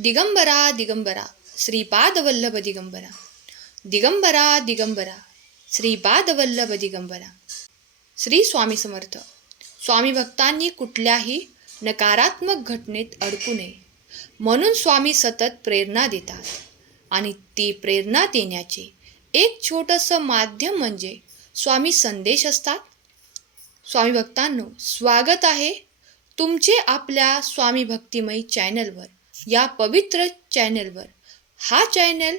दिगंबरा दिगंबरा श्रीपादवल्लभ दिगंबरा. दिगंबरा दिगंबरा श्रीपादवल्लभ दिगंबरा. श्री स्वामी समर्थ. स्वामी भक्तांनी कुठल्याही नकारात्मक घटनेत अडकू नये म्हणून स्वामी सतत प्रेरणा देतात. आणि ती प्रेरणा देण्याचे एक छोटंसं माध्यम म्हणजे स्वामी संदेश असतात. स्वामी भक्तांनो, स्वागत आहे तुमचे आपल्या स्वामी भक्तिमयी चॅनलवर. या पवित्र चॅनलवर. हा चॅनल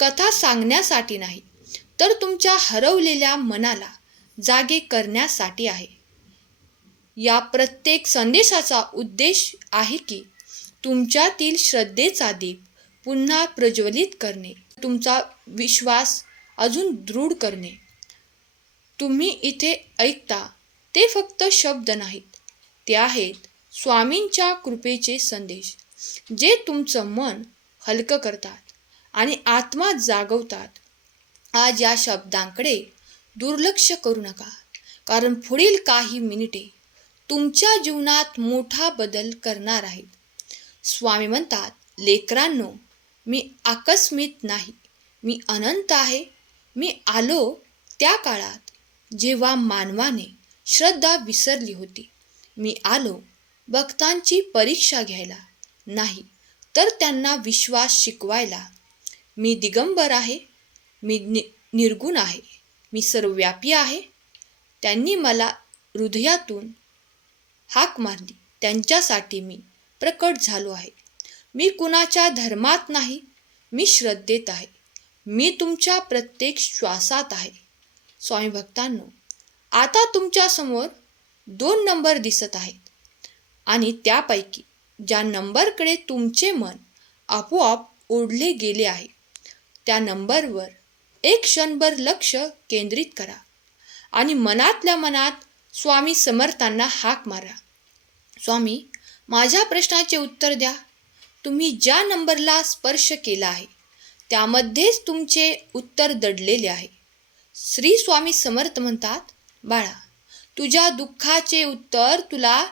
कथा सांगण्यासाठी नाही, तर तुमच्या हरवलेल्या मनाला जागे करण्यासाठी आहे. या प्रत्येक संदेशाचा उद्देश आहे की तुमच्यातील श्रद्धेचा दीप पुन्हा प्रज्वलित करणे, तुमचा विश्वास अजून दृढ करणे. तुम्ही इथे ऐकता ते फक्त शब्द नाहीत, ते आहेत स्वामींच्या कृपेचे संदेश, जे तुमचं मन हलकं करतात आणि आत्मा जागवतात. आज या शब्दांकडे दुर्लक्ष करू नका, कारण पुढील काही मिनिटे तुमच्या जीवनात मोठा बदल करणार आहेत. स्वामी म्हणतात, लेकरांनो, मी आकस्मित नाही, मी अनंत आहे. मी आलो त्या काळात जेव्हा मानवाने श्रद्धा विसरली होती. मी आलो भक्तांची परीक्षा घ्यायला नाही, तर त्यांना विश्वास शिकवायला. मी दिगंबर आहे, मी निर्गुण आहे, मी सर्वव्यापी आहे. त्यांनी मला हृदयातून हाक मारली, त्यांच्यासाठी मी प्रकट झालो आहे. मी कुणाच्या धर्मात नाही, मी श्रद्धेत आहे. मी तुमच्या प्रत्येक श्वासात आहे. स्वामी भक्तांनो, आता तुमच्यासमोर 2 नंबर दिसत आहेत, आणि त्यापैकी ज्या नंबरकडे तुमचे मन आपोआप ओढले गेले आहे, त्या नंबरवर एक क्षणभर लक्ष केंद्रित करा आणि मनातल्या मनात स्वामी समर्थांना हाक मारा. स्वामी, माझ्या प्रश्नाचे उत्तर द्या. तुम्ही ज्या नंबरला स्पर्श केला आहे त्यामध्येच तुमचे उत्तर दडलेले आहे. श्री स्वामी समर्थ म्हणतात, बाळा, तुझ्या दुःखाचे उत्तर तुला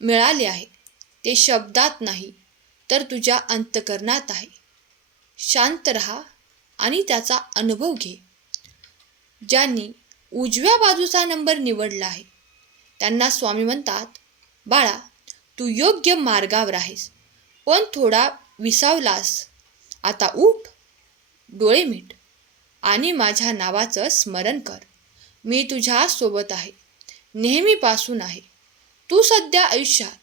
मिळाले आहे. ते शब्दात नाही, तर तुझ्या अंतःकरणात आहे. शांत रहा आणि त्याचा अनुभव घे. ज्यांनी उजव्या बाजूचा नंबर निवडला आहे त्यांना स्वामी म्हणतात, बाळा, तू योग्य मार्गावर आहेस, पण थोडा विसावलास. आता उठ, डोळे मिट आणि माझ्या नावाचं स्मरण कर. मी तुझ्या सोबत आहे, नेहमीपासून आहे. तू सध्या आयुष्यात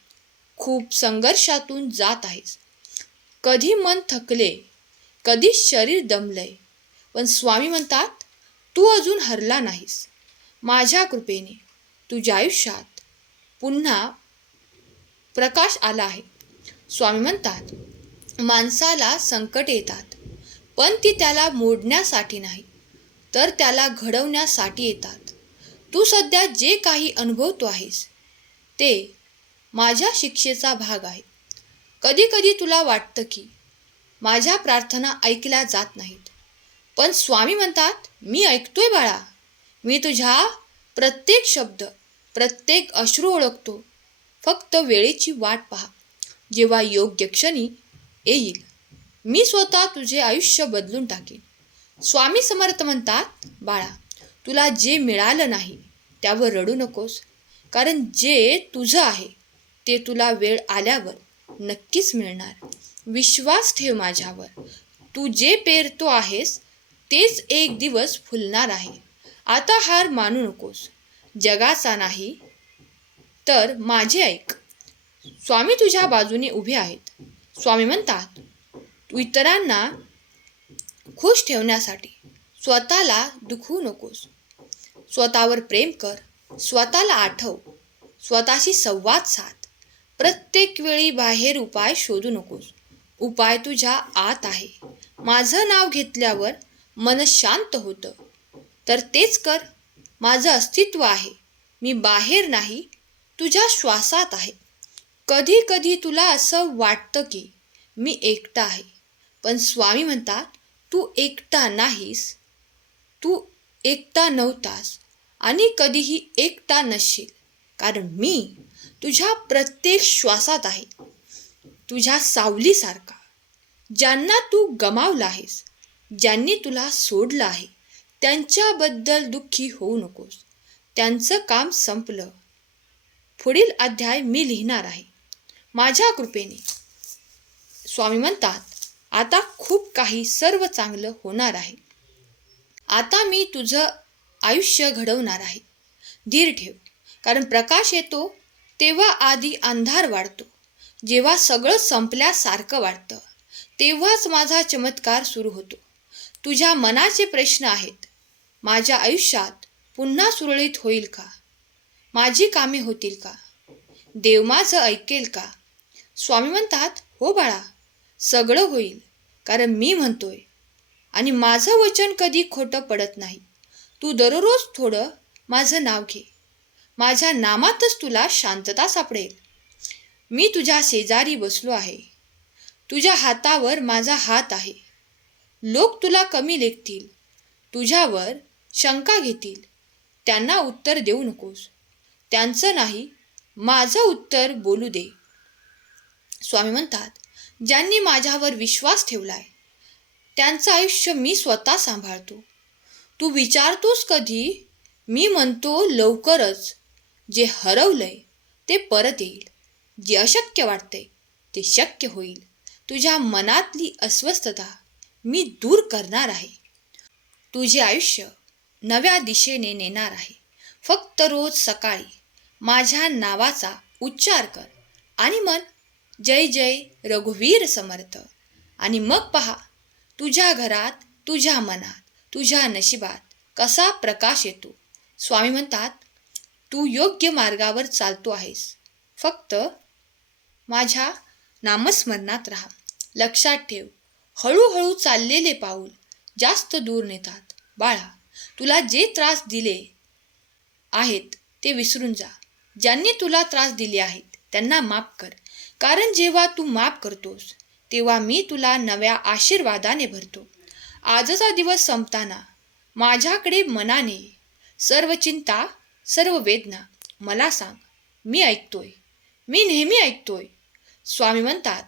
खूप संघर्षातून जात आहेस. कधी मन थकले, कधी शरीर दमलंय, पण स्वामी म्हणतात, तू अजून हरला नाहीस. माझ्या कृपेने तुझ्या आयुष्यात पुन्हा प्रकाश आला आहे. स्वामी म्हणतात, माणसाला संकट येतात, पण ती त्याला मोडण्यासाठी नाही, तर त्याला घडवण्यासाठी येतात. तू सध्या जे काही अनुभवतो आहेस ते माझ्या शिक्षेचा भाग आहे. कधी कधी तुला वाटतं की माझ्या प्रार्थना ऐकल्या जात नाहीत, पण स्वामी म्हणतात, मी ऐकतोय बाळा. मी तुझ्या प्रत्येक शब्द, प्रत्येक अश्रू ओळखतो. फक्त वेळेची वाट पहा. जेव्हा योग्य क्षणी येईल, मी स्वतः तुझे आयुष्य बदलून टाकेन. स्वामी समर्थ म्हणतात, बाळा, तुला जे मिळालं नाही त्यावर रडू नकोस, कारण जे तुझं आहे ते तुला वेळ आल्यावर नक्कीच मिळणार. विश्वास ठेव माझ्यावर. तू जे पेरतो आहेस तेच एक दिवस फुलणार आहे. आता हार मानू नकोस. जगाचा नाही, तर माझे ऐक. स्वामी तुझ्या बाजूने उभे आहेत. स्वामी म्हणतात, तू इतरांना खुश ठेवण्यासाठी स्वतःला दुखवू नकोस. स्वतःवर प्रेम कर. स्वतःला आठव. स्वतःशी संवाद साध. प्रत्येक वेळी बाहेर उपाय शोधू नकोस. उपाय तुझ्या आत आहे. माझं नाव घेतल्यावर मन शांत होतं, तर तेच कर. माझं अस्तित्व आहे. मी बाहेर नाही, तुझ्या श्वासात आहे. कधी कधी तुला असं वाटतं की मी एकटा आहे, पण स्वामी म्हणतात, तू एकटा नाहीस. तू एकटा नव्हतास आणि कधीही एकटा नसशील, कारण मी तुझ्या प्रत्येक श्वासात आहे. तुझ्या सावलीसारखा. ज्यांना तू गमावला आहेस, ज्यांनी तुला सोडलं आहे, त्यांच्याबद्दल दुःखी होऊ नकोस. त्यांचं काम संपलं. पुढील अध्याय मी लिहिणार आहे माझ्या कृपेने. स्वामी म्हणतात, आता खूप काही सर्व चांगलं होणार आहे. आता मी तुझं आयुष्य घडवणार आहे. धीर ठेव, कारण प्रकाश येतो तेव्हा आधी अंधार वाढतो. जेव्हा सगळं संपल्यासारखं वाटतं तेव्हाच माझा चमत्कार सुरू होतो. तुझ्या मनाचे प्रश्न आहेत, माझ्या आयुष्यात पुन्हा सुरळीत होईल का? माझी कामे होतील का? देव माझं ऐकेल का? स्वामी म्हणतात, हो बाळा, सगळं होईल, कारण मी म्हणतोय आणि माझं वचन कधी खोटं पडत नाही. तू दररोज थोडं माझं नाव घे. माझ्या नामातच तुला शांतता सापडेल. मी तुझ्या शेजारी बसलो आहे. तुझ्या हातावर माझा हात आहे. लोक तुला कमी लेखतील, तुझ्यावर शंका घेतील. त्यांना उत्तर देऊ नकोस. त्यांचं नाही, माझं उत्तर बोलू दे. स्वामी म्हणतात, ज्यांनी माझ्यावर विश्वास ठेवलाय त्यांचं आयुष्य मी स्वतः सांभाळतो. तू विचारतोस कधी? मी म्हणतो लवकरच. जे हरवलंय ते परत येईल. जे अशक्य वाटते ते शक्य होईल. तुझ्या मनातली अस्वस्थता मी दूर करणार आहे. तुझे आयुष्य नव्या दिशेने नेणार आहे. फक्त रोज सकाळी माझ्या नावाचा उच्चार कर आणि मन जय जय रघुवीर समर्थ. आणि मग पहा, तुझ्या घरात, तुझ्या मनात, तुझ्या नशिबात कसा प्रकाश येतो. स्वामी म्हणतात, तू योग्य मार्गावर चालतो आहेस. फक्त माझ्या नामस्मरणात राहा. लक्षात ठेव, हळूहळू चाललेले पाऊल जास्त दूर नेतात. बाळा, तुला जे त्रास दिले आहेत ते विसरून जा. ज्यांनी तुला त्रास दिले आहेत त्यांना माफ कर. कारण जेव्हा तू माफ करतोस तेव्हा मी तुला नव्या आशीर्वादाने भरतो. आजचा दिवस संपताना माझ्याकडे मनाने सर्व चिंता, सर्व वेदना मला सांग. मी ऐकतोय. मी नेहमी ऐकतोय. स्वामी म्हणतात,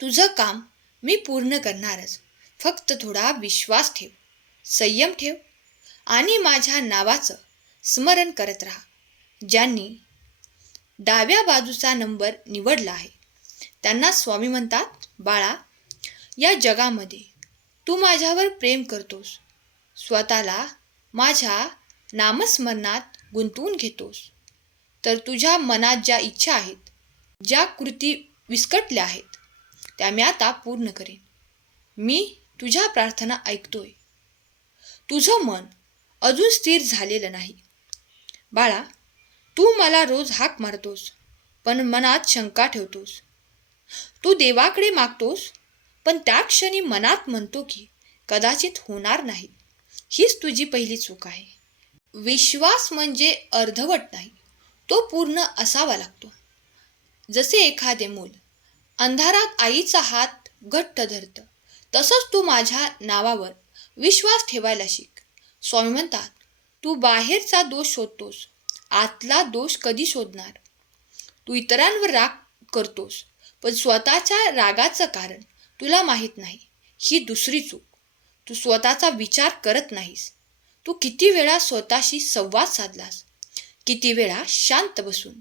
तुझं काम मी पूर्ण करणारच. फक्त थोडा विश्वास ठेव, संयम ठेव आणि माझ्या नावाचं स्मरण करत राहा. ज्यांनी डाव्या बाजूचा नंबर निवडला आहे त्यांना स्वामी म्हणतात, बाळा, या जगामध्ये तू माझ्यावर प्रेम करतोस, स्वतःला माझ्या नामस्मरणात गुंतवून घेतोस, तर तुझ्या मनात ज्या इच्छा आहेत, ज्या कृती विस्कटल्या आहेत, त्या मी आता पूर्ण करेन. मी तुझ्या प्रार्थना ऐकतोय. तुझं मन अजून स्थिर झालेलं नाही. बाळा, तू मला रोज हाक मारतोस, पण मनात शंका ठेवतोस. तू देवाकडे मागतोस, पण त्या क्षणी मनात म्हणतो की कदाचित होणार नाही. हीच तुझी पहिली चूक आहे. विश्वास म्हणजे अर्धवट नाही, तो पूर्ण असावा लागतो. जसे एखादे मूल अंधारात आईचा हात घट्ट धरतं, तसंच तू माझ्या नावावर विश्वास ठेवायला शिक. स्वामी म्हणतात, तू बाहेरचा दोष शोधतोस, आतला दोष कधी शोधणार? तू इतरांवर राग करतोस, पण स्वतःच्या रागाचं कारण तुला माहीत नाही. ही दुसरी चूक. तू स्वतःचा विचार करत नाहीस. तू किती वेळा स्वतःशी संवाद साधलास? किती वेळा शांत बसून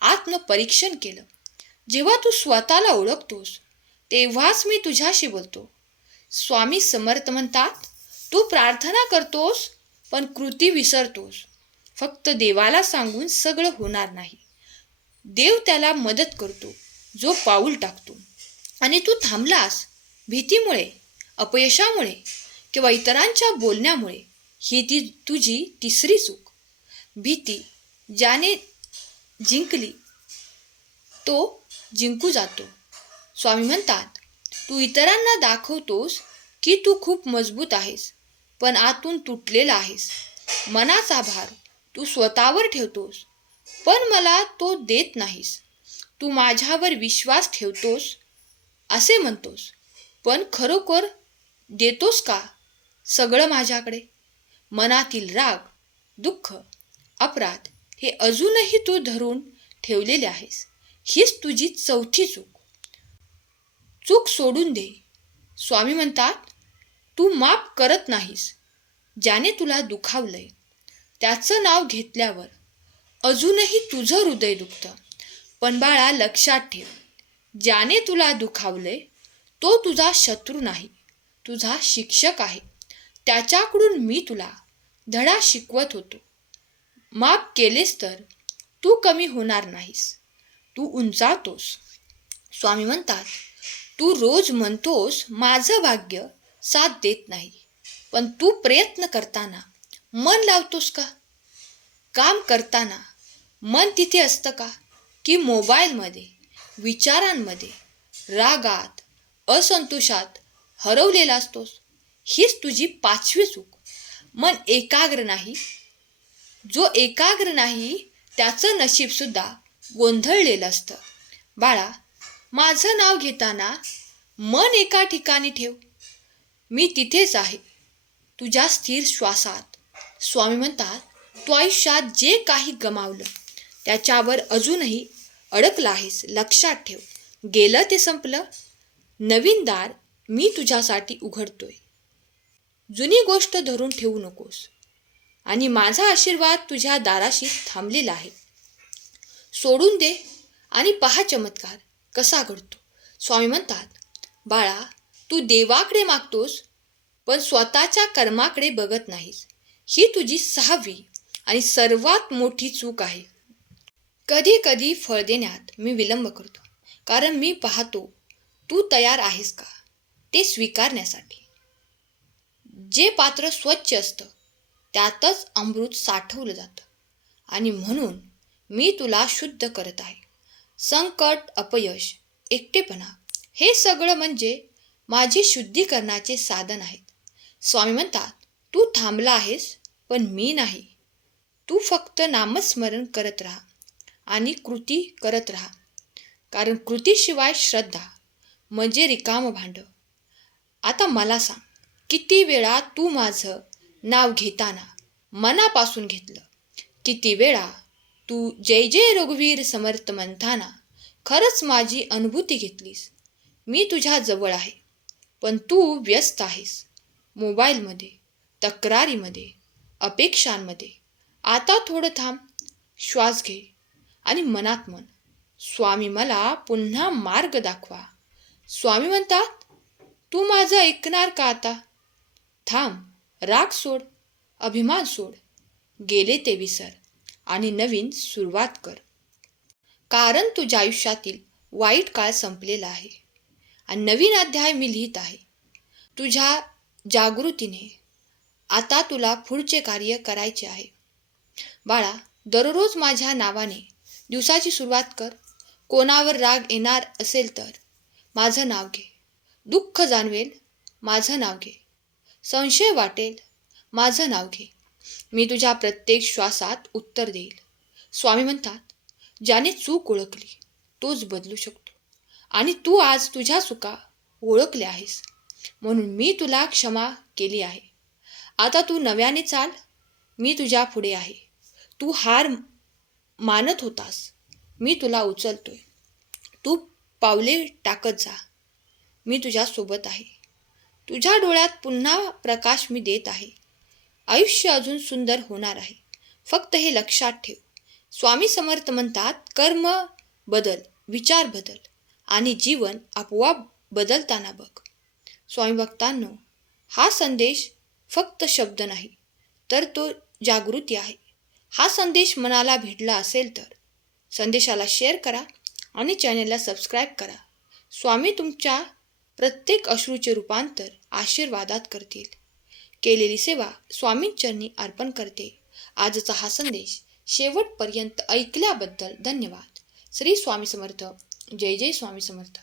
आत्मपरीक्षण केलं? जेव्हा तू स्वतःला ओळखतोस तेव्हाच मी तुझ्याशी बोलतो. स्वामी समर्थ म्हणतात, तू प्रार्थना करतोस पण कृती विसरतोस. फक्त देवाला सांगून सगळं होणार नाही. देव त्याला मदत करतो जो पाऊल टाकतो. आणि तू थांबलास भीतीमुळे, अपयशामुळे किंवा इतरांच्या बोलण्यामुळे. ही तुझी तिसरी चूक. भीती ज्याने जिंकली तो जिंकू जातो. स्वामी म्हणतात, तू इतरांना दाखवतोस की तू खूप मजबूत आहेस, पण आतून तुटलेला आहेस. मनाचा भार तू स्वतःवर ठेवतोस, पण मला तो देत नाहीस. तू माझ्यावर विश्वास ठेवतोस असे म्हणतोस, पण खरोखर देतोस का सगळं माझ्याकडे? मनातील राग, दुःख, अपराध हे अजूनही तू धरून ठेवलेले आहेस. हीच तुझी चौथी चूक. चूक सोडून दे. स्वामी म्हणतात, तू माफ करत नाहीस. ज्याने तुला दुखावलंय त्याचं नाव घेतल्यावर अजूनही तुझं हृदय दुखतं. पण बाळा, लक्षात ठेव, ज्याने तुला दुखावलंय तो तुझा शत्रू नाही, तुझा शिक्षक आहे. त्याच्याकडून मी तुला धडा शिकवत होतो. माफ केलेस तर तू कमी होणार नाहीस, तू उंचावतोस. स्वामी म्हणतात, तू रोज म्हणतोस माझं भाग्य साथ देत नाही, पण तू प्रयत्न करताना मन लावतोस का? काम करताना मन तिथे असतं का? की मोबाईलमध्ये, विचारांमध्ये, रागात, असंतोषात हरवलेला असतोस? हीच तुझी 5वी चूक. मन एकाग्र नाही. जो एकाग्र नाही त्याचं नशीबसुद्धा गोंधळलेलं असतं. बाळा, माझं नाव घेताना मन एका ठिकाणी ठेव. मी तिथेच आहे, तुझ्या स्थिर श्वासात. स्वामी म्हणतात, तू आयुष्यात जे काही गमावलं त्याच्यावर अजूनही अडकला आहेस. लक्षात ठेव, गेलं ते संपलं. नवीन दार मी तुझ्यासाठी उघडतोय. जुनी गोष्ट धरून ठेवू नकोस. आणि माझा आशीर्वाद तुझ्या दाराशी थांबलेला आहे. सोडून दे आणि पहा चमत्कार कसा घडतो. स्वामी म्हणतात, बाळा, तू देवाकडे मागतोस पण स्वतःच्या कर्माकडे बघत नाहीस. ही तुझी 6वी आणि सर्वात मोठी चूक आहे. कधी कधी फळ देण्यात मी विलंब करतो, कारण मी पाहतो तू तयार आहेस का ते स्वीकारण्यासाठी. जे पात्र स्वच्छ असतं त्यातच अमृत साठवलं जातं, आणि म्हणून मी तुला शुद्ध करत आहे. संकट, अपयश, एकटेपणा हे सगळं म्हणजे माझे शुद्धीकरणाचे साधन आहेत. स्वामी म्हणतात, तू थांबला आहेस पण मी नाही. तू फक्त नामस्मरण करत राहा आणि कृती करत राहा, कारण कृतीशिवाय श्रद्धा म्हणजे रिकामं भांडं. आता मला सांग, किती वेळा तू माझं नाव घेताना मनापासून घेतलं? किती वेळा तू जय जय रघुवीर समर्थ म्हणताना खरंच माझी अनुभूती घेतलीस? मी तुझ्या जवळ आहे, पण तू व्यस्त आहेस. मोबाईलमध्ये, तक्रारीमध्ये, अपेक्षांमध्ये. आता थोडं थांब, श्वास घे आणि मनात म्हण, स्वामी मला पुन्हा मार्ग दाखवा. स्वामी म्हणतात, तू माझं ऐकणार का आता? थांब, राग सोड, अभिमान सोड, गेले ते विसर आणि नवीन सुरुवात कर. कारण तुझ्या आयुष्यातील वाईट काळ संपलेला आहे आणि नवीन अध्याय मी लिहित आहे. तुझ्या जागृतीने आता तुला पुढचे कार्य करायचे आहे. बाळा, दररोज माझ्या नावाने दिवसाची सुरुवात कर. कोणावर राग येणार असेल तर माझं नाव घे. दुःख जाणवेल, माझं नाव घे. संशय वाटेल, माझं नाव घे. मी तुझ्या प्रत्येक श्वासात उत्तर देईल. स्वामी म्हणतात, ज्याने चूक ओळखली तोच बदलू शकतो, आणि तू आज तुझ्या चुका ओळखल्या आहेस म्हणून मी तुला क्षमा केली आहे. आता तू नव्याने चाल. मी तुझ्या पुढे आहे. तू हार मानत होतास, मी तुला उचलतोय. तू पावले टाकत जा, मी तुझ्यासोबत आहे. तुझ्या डोळ्यात पुन्हा प्रकाश मी देत आहे. आयुष्य अजून सुंदर होणार आहे. फक्त हे लक्षात ठेव, स्वामी समर्थ म्हणतात, कर्म बदल, विचार बदल आणि जीवन आपोआप बदलताना बघ. स्वामी भक्तांनो, हा संदेश फक्त शब्द नाही तर तो जागृती आहे. हा संदेश मनाला भिडला असेल तर संदेशाला शेअर करा आणि चॅनलला सबस्क्राईब करा. स्वामी तुमच्या प्रत्येक अश्रूचे रूपांतर आशीर्वादात करतील. केलेली सेवा स्वामींचरणी अर्पण करते. आजचा हा संदेश शेवटपर्यंत ऐकल्याबद्दल धन्यवाद. श्री स्वामी समर्थ. जय जय स्वामी समर्थ.